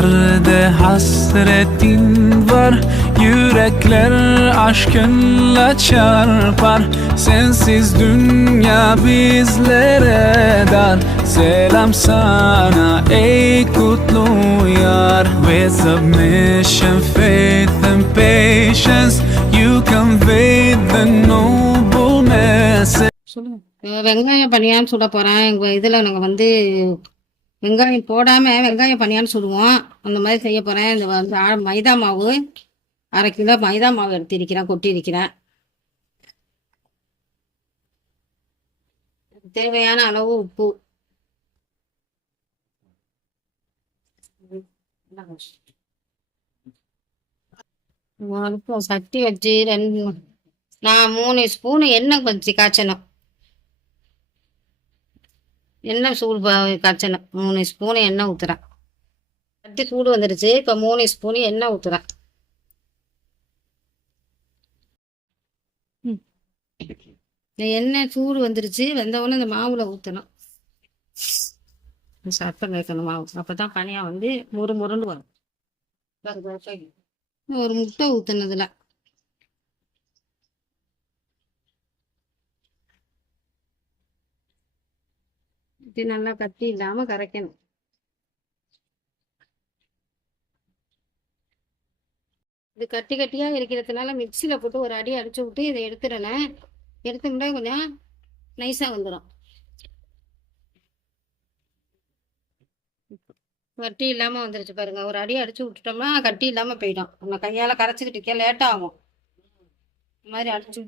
Yerde hasretin var Yürekler aşkınla çarpar Sensiz dünya bizlere dar Selam sana ey kutlu yar With submission, faith and patience You convey the noble message சொல்லுங்க அஹ் வெங்காயம் பனியான்னு சுட போகிறேன் எங்கள் இதில் நாங்கள் வந்து வெங்காயம் போடாமல் வெங்காயம் பனியான்னு சொல்லுவோம். அந்த மாதிரி செய்ய போகிறேன் இந்த ஆ- மைதா மாவு அரை கிலோ மைதா மாவு எடுத்திருக்கிறேன் கொட்டியிருக்கிறேன் தேவையான அளவு உப்பு. சட்டி வச்சு ரெண்டு நான் மூணு ஸ்பூனு எண்ணெய் வச்சு காய்ச்சணும். எண்ணெய் சூடு காய்ச்சணும் மூணு ஸ்பூனு எண்ணெய் ஊற்றுறேன் சட்டி சூடு வந்துடுச்சு இப்போ மூணு ஸ்பூனு எண்ணெய் ஊற்றுறேன் எண்ணெய் சூடு வந்துருச்சு. வெந்தவுடனே இந்த மாவுல ஊற்றணும் சட்டம் வைக்கணும் மாவு. அப்போ தான் பனியாக வந்து முறு முருன்னு வரும். ஒரு முட்டை ஊற்றுனதுல இப்படி நல்லா கட்டி இல்லாம கரைக்கணும். இது கட்டி கட்டியா இருக்கிறதுனால மிக்சியில போட்டு ஒரு அடி அடிச்சு விட்டு இதை எடுத்துடணும் எடுத்துட்டா கொஞ்சம் நைஸா வந்துடும். கட்டி இல்லாம வந்துருச்சு பாருங்க. ஒரு அடி அடிச்சு விட்டுட்டோம்னா கட்டி இல்லாம போயிடும். நம்ம கையால கரைச்சிக்கிட்டு இருக்க லேட் ஆகும். இந்த மாதிரி அடிச்சு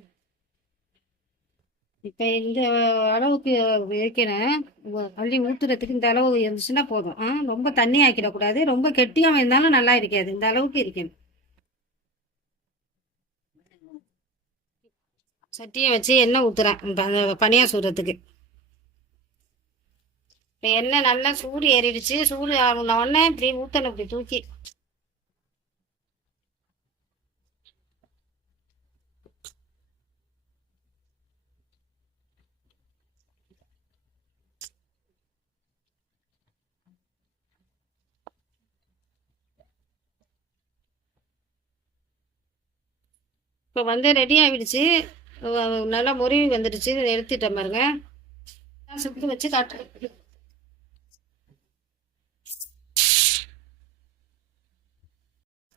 இப்போ இந்த அளவுக்கு வைக்கணும் அள்ளி ஊத்துறதுக்கு இந்த அளவு இருந்துச்சுன்னா போதும். ஆ ரொம்ப தண்ணி ஆக்கிடக்கூடாது ரொம்ப கெட்டியாக இருந்தாலும் நல்லா இருக்காது. இந்த அளவுக்கு இருக்கணும் சட்டியை வச்சு எண்ணெய் ஊற்றுறேன் பனியா சூடுறதுக்கு. இப்போ எண்ணெய் நல்லா சூடு ஏறிடுச்சு. சூடு ஆகுன உடனே இப்படி ஊற்றணும் இப்படி தூக்கி. இப்போ வந்து ரெடி ஆகிடுச்சு நல்லா முருவி வந்துடுச்சு. இதை எடுத்துட்டேன் பாருங்க. சுட்டு வச்சு காட்டுறேன்.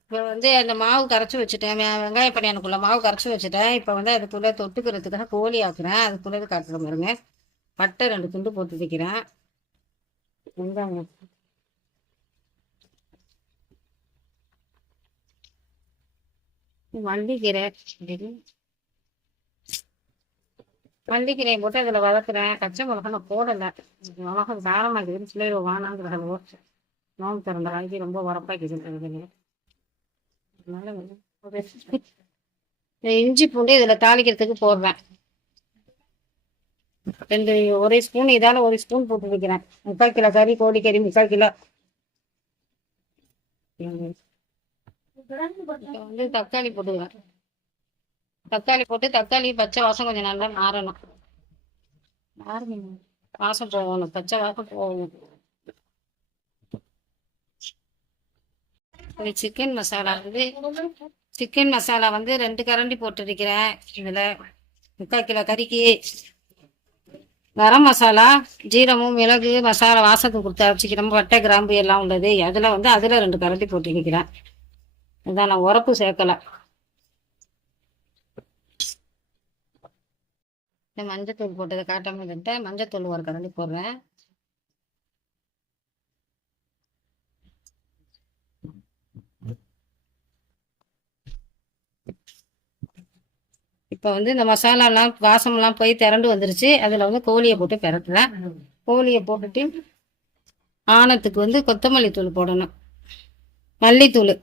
இப்போ வந்து அந்த மாவு கரைச்சி வச்சுட்டேன். வெ- வெங்காய எனக்குள்ள மாவு கரைச்சி வச்சுட்டேன். இப்போ வந்து அதுக்குள்ளே தொட்டுக்கிறதுக்காக கோழி ஆக்குறேன். அதுக்குள்ளே இது காட்டுறேன் பாருங்க. பட்டை ரெண்டு துண்டு போட்டு வைக்கிறேன். மல்லிக்கீரை மல்லிக்கீரையை போட்டு அதில் வதக்குறேன். பச்சை மிளகா நான் போடலை. மிளகா காரமாக இருக்குதுன்னு சொல்லி வானாங்கிறத நோம்பு திறந்த வாங்கி ரொம்ப உரப்பாக்கிட்டு அதனால ஒரு இஞ்சி பூண்டு இதில் தாளிக்கிறதுக்கு போடுறேன். ரெண்டு ஒரே ஸ்பூன் இதால ஒரு ஸ்பூன் போட்டு வைக்கிறேன். முக்கால் கிலோ கறி கோழி கறி முக்கால் கிலோ. இப்போ வந்து தக்காளி போட்டுக்கிறேன் தக்காளி போட்டு தக்காளி பச்சை வாசம் கொஞ்சம் நல்லா மாறணும் மாறணும் வாசம் போகணும். பச்சை வாசம் போகணும். ஒரு சிக்கன் மசாலா வந்து சிக்கன் மசாலா வந்து ரெண்டு கரண்டி போட்டிருக்கிறேன். இதில் முக்கால் கிலோ கறிக்கு கரம் மசாலா ஜீரமும் மிளகு மசாலா வாசத்துக்கு கொடுத்து அரைச்சிக்கிறோம் பட்டை கிராம்பு எல்லாம் உள்ளது. அதில் வந்து அதில் ரெண்டு கரண்டி போட்டிருக்கிறேன். இதான் நான் உரப்பு சேர்க்கலை. இந்த மஞ்சத்தூள் போட்டதை காட்டாம இருந்துட்டேன் மஞ்சத்தூள் ஒரு கரண்டி போடுறேன். இப்போ வந்து இந்த மசாலாலாம் வாசம்லாம் போய் திரண்டு வந்துருச்சு. அதில் வந்து கோழியை போட்டு பெரட்டுறேன் கோழியை போட்டுட்டு ஆனத்துக்கு வந்து கொத்தமல்லி தூள் போடணும். மல்லித்தூள்.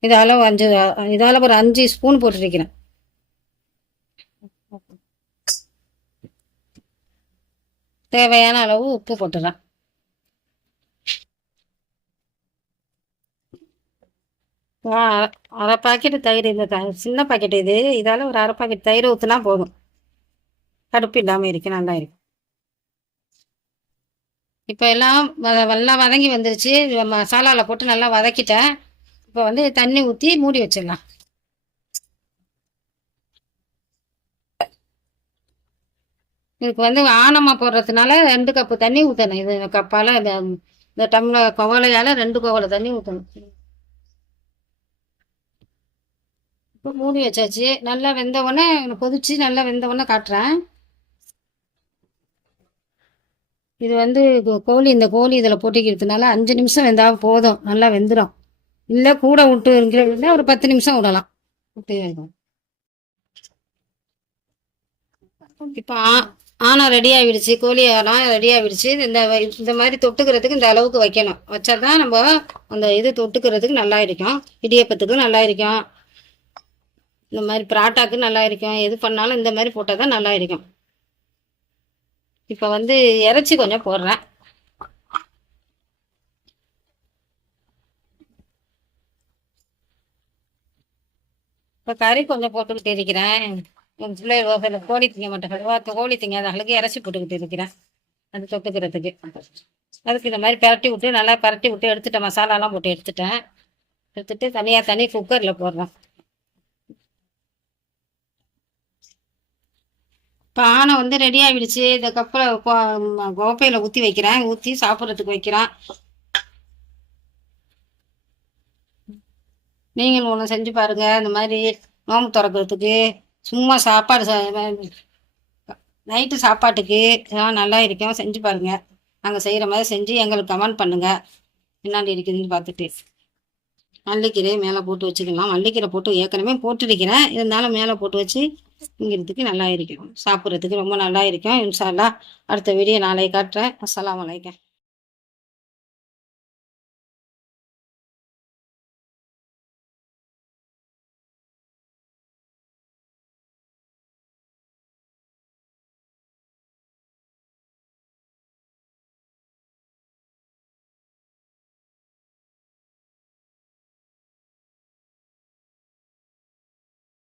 இது அளவு அஞ்சு இதால ஒரு அஞ்சு ஸ்பூன் போட்டுருக்கிறேன். தேவையான அளவு உப்பு போட்டுறேன். ஆ, அரை- அரை தயிர் இந்த த- சின்ன பாக்கெட் இது. இதால் ஒரு அரை பாக்கெட் தயிர் ஊற்றுனா போதும். கடுப்பு இல்லாமல் இருக்கு நல்லா இருக்கு. இப்போ எல்லாம் வ- நல்லா வதங்கி வந்துருச்சு. மசாலாவில் போட்டு நல்லா வதக்கிட்டேன். இப்போ வந்து தண்ணி ஊற்றி மூடி வச்சிடலாம். இதுக்கு வந்து ஆனமாக போடுறதுனால ரெண்டு கப்பு தண்ணி ஊற்றணும் இது கப்பால் இந்த இந்த டம்ளர் குவலையால் ரெண்டு குவலை தண்ணி ஊற்றணும் இப்போ மூடி வச்சாச்சு. நல்லா வெந்த உடனே கொதிச்சு நல்லா வெந்த உடனே காட்டுறேன். இது வந்து கோ- கோழி இந்த கோழி இதில் போட்டிக்கிறதுனால அஞ்சு நிமிஷம் வெந்தால் போதும். நல்லா வெந்துடும் இல்லை கூட விட்டு இருக்கிறதுனா ஒரு பத்து நிமிஷம் விடலாம். விட்டு வேகும் இப்போ ஆனா ரெடி ஆகிடுச்சு கோழி ஆனா ரெடி ஆகிடுச்சு இந்த இந்த மாதிரி தொட்டுக்கிறதுக்கு இந்த அளவுக்கு வைக்கணும். வச்சா தான் நம்ம அந்த இது தொட்டுக்கிறதுக்கு நல்லா இருக்கும் இடியப்பத்துக்கும் நல்லா இருக்கும் இந்த மாதிரி பராட்டாக்கு நல்லா இருக்கும் எது பண்ணாலும் இந்த மாதிரி போட்டால் தான் நல்லா இருக்கும் இப்போ வந்து இறைச்சி கொஞ்சம் போடுறேன். இப்போ கறி கொஞ்சம் போட்டுக்கிட்டு இருக்கிறேன். என் பிள்ளை கோழி திங்க மாட்டேன். கோழி தீங்காத அழகு இறச்சி போட்டுக்கிட்டு இருக்கிறேன். அது தொட்டுக்கிறதுக்கு. அதுக்கு இந்த மாதிரி பரட்டி விட்டு நல்லா பரட்டி விட்டு எடுத்துட்டேன் மசாலாலாம் போட்டு எடுத்துட்டேன். எடுத்துட்டு தனியாக தனி குக்கரில் போடுறேன். பானை வந்து ரெடி ஆகிடுச்சு இந்த கப்பில் கோப்பையில் ஊற்றி வைக்கிறேன். ஊற்றி சாப்பிட்றதுக்கு வைக்கிறேன். நீங்களும் ஒன்று செஞ்சு பாருங்க. இந்த மாதிரி நோம்பு திறக்கிறதுக்கு சும்மா சாப்பாடு நைட்டு சாப்பாட்டுக்கு இதெல்லாம் நல்லா இருக்கும் செஞ்சு பாருங்க. நாங்கள் செய்கிற மாதிரி செஞ்சு எங்களுக்கு கமெண்ட் பண்ணுங்க. என்னாண்டி இருக்குதுன்னு பார்த்துட்டு. மல்லிக்கீரை மேலே போட்டு வச்சுக்கலாம். மல்லிக்கீரை போட்டு ஏற்கனவே போட்டுருக்கிறேன். இருந்தாலும் மேலே போட்டு வச்சு திங்கிறதுக்கு நல்லா இருக்கும். சாப்பிட்றதுக்கு ரொம்ப நல்லா இருக்கும். இன்ஷால்லா அடுத்த வீடியோ நாளை காட்டுறேன். அஸ்லாம் அலைக்கும்.